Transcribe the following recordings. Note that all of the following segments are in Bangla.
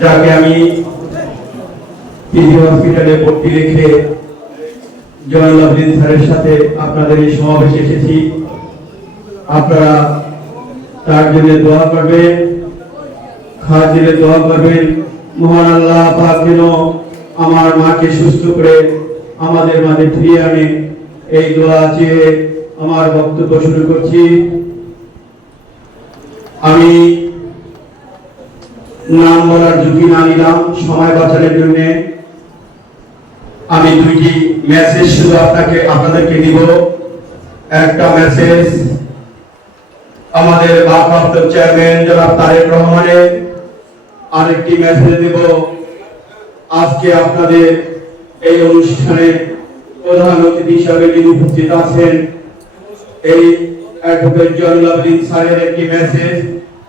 যাকে আমি হসপিটালে ভর্তি রেখে জয়লাভদিন স্যারের সাথে আপনাদের এই সমাবেশে এসেছি। আপনারা তার জন্য দোয়া করবেন জন্য দোয়া করবেন। মহান আল্লাহ পাক যেন আমার মাকে সুস্থ করে আমাদের মাঝে ফিরিয়ে আনে। এই দোয়া চেয়ে আমার বক্তব্য শুরু করছি। আমি নাম বলার ঝুঁকি না নিলাম, সময় বাঁচানোর জন্য আমি দুইটি মেসেজ শুধু আপনাকে, আপনাদেরকে দিব। একটা মেসেজ আমাদের ভারপ্রাপ্ত চেয়ারম্যান জনাব তারেক রহমানের আরেকটি মেসেজ দিব। আজকে আপনাদের এই অনুষ্ঠানে প্রধান অতিথি হিসাবে যিনি উপস্থিত আছেন, এই অ্যাডভোকেট জয়নুলাবদিন স্যারের একটি মেসেজ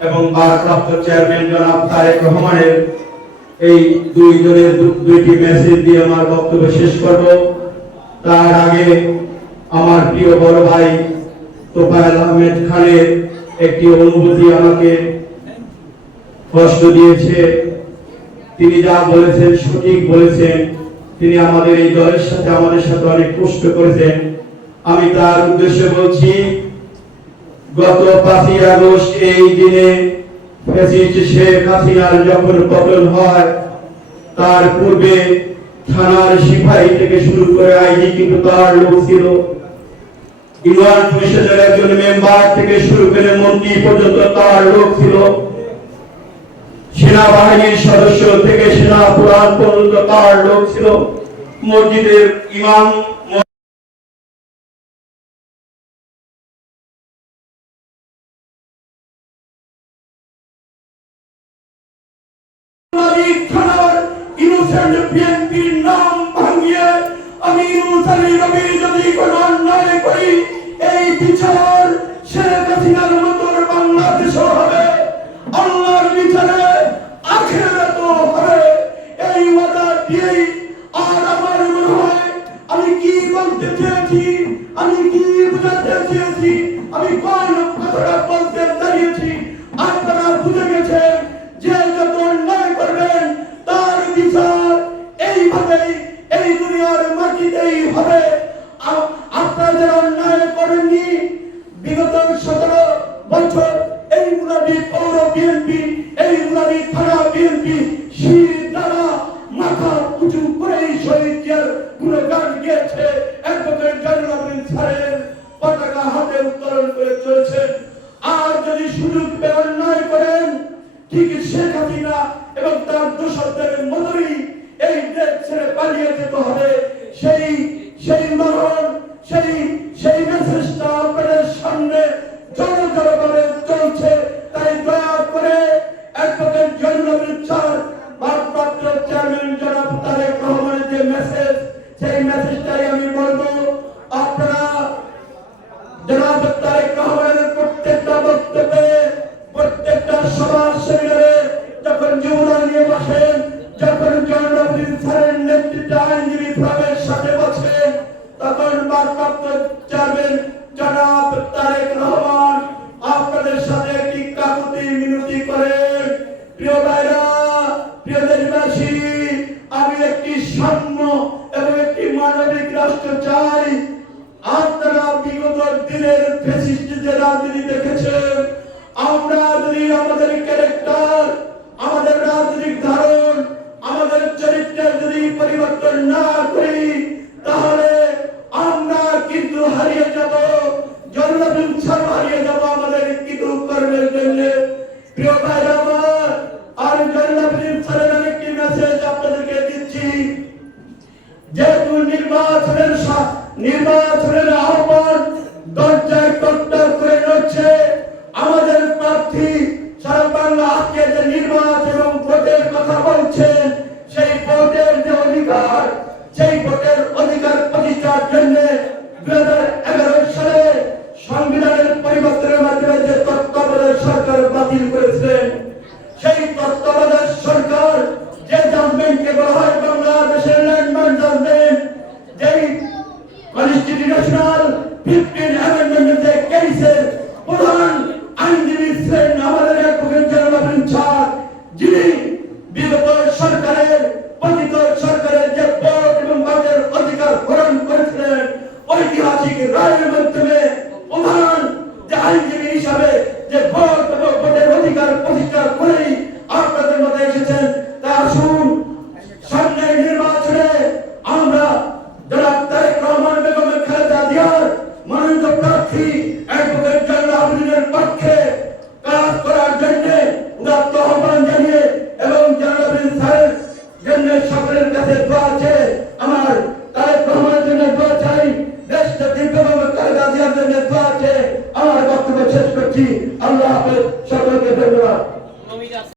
এবং ভারপ্রাপ্ত চেয়ারম্যান জনাব তারেক রহমানের এই দুই জনের দুইটি মেসেজ দিয়ে আমার বক্তব্য শেষ করব। তার আগে আমার প্রিয় বড় ভাই তোফায়েল আহমেদ খানের একটি অনুভূতি আমাকে কষ্ট দিয়েছে। তিনি যা বলেছেন সঠিক বলেছেন। তিনি আমাদের এই দলের সাথে আমাদের সাথে অনেক কষ্ট করেছেন। আমি তার উদ্দেশ্যে বলছি গত পাঁচই আগস্ট এই দিনে শেখ হাসিনার যখন পতন হয়, তার পূর্বে থানার সিপাহী থেকে শুরু করে আইজি কিন্তু তার লোক ছিল। একজন মেম্বার থেকে শুরু করে মন্ত্রী পর্যন্ত তার লোক ছিল। সেনাবাহিনীর সদস্য থেকে সেনা পুরাণ পর্যন্ত তার লোক ছিল। মসজিদের ইমাম মালিক থানার ইনোসেন্ট বিএনপির নাম ভাঙিয়ে আমি ইউনুস আলী রবি যদি কোনো অন্যায় করি, এই বিচার শেখ হাসিনার মতন বাংলাদেশও হবে। আল্লাহর বিচারে আখেরাতও হবে। এই ওয়াদা দিয়েই ছেড়ে যেতে হবে। সেই সেই মরণ, সেই সেই মেসেজটা আপনাদের সামনে জড়ো জড়ো ভাবে চলছে। তাই দয়া করে অ্যাডভোকেট জয়নুল স্যার সাথে বসেন তখন ভারপ্রাপ্ত চেয়ারম্যান কিন্তু হারিয়ে যাব, জন্মদিন হারিয়ে যাব আমাদের কিন্তু কর্মের জন্য। প্রিয় আমার, আর জন্মদিন মেসেজ আপনাদেরকে দিচ্ছি। যেহেতু নির্বাচনের নির্বাচনের আহ্বান দরজায় পরিবর্তনের মাধ্যমে যে তত্ত্বাবধায়ক সরকার বাতিল করেছিলেন, সেই তত্ত্বাবধায়ক সরকার যে জাজমেন্টকে বলা হয় বাংলাদেশের ল্যান্ডমার্ক জাজমেন্ট, যেই কনস্টিটিউশনাল ফিফটিন অ্যামেন্ডমেন্টের যে কেসের প্রধান আইনজীবী ছিলেন আমাদের অ্যাডভোকেট জেনারেল ছাড়, যিনি মনোনীত প্রার্থী অ্যাডভোকেট জয়নুল আবেদিনের পক্ষে কাজ করার